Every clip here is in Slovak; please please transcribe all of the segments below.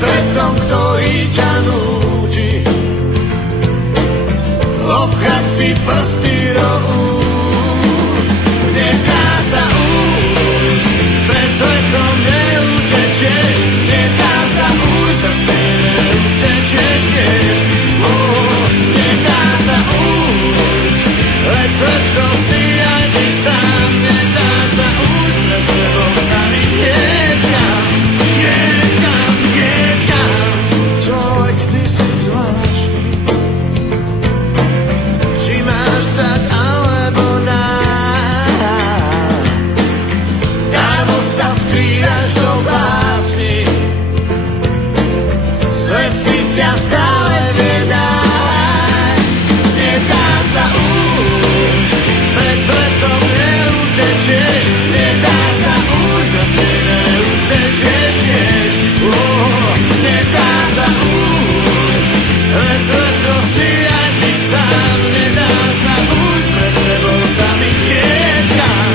svetom, ktorý ťa núti obchať si prsty do úst. Nedá sa újsť, pred svetom neutečieš, nedá sa újsť, a ty neutečieš tiež. Nedá sa újsť, veď svet to si aj ty sám, nedá sa újsť, pred sebou sami jedkám. Človek, ty si zvláštny, či máš dať alebo nás, darmo sa skrývaš do básni, svet si ťa stále vie nájsť. Nedá sa újsť, pred svetom neutečieš, nedá sa újsť, a ty neutečieš tiež. Nedá sa újsť, veď svet to si aj ty sám, nedá sa újsť, pred sebou sami jedkám.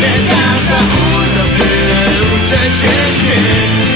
Nedá sa újsť, a ty neutečieš tiež.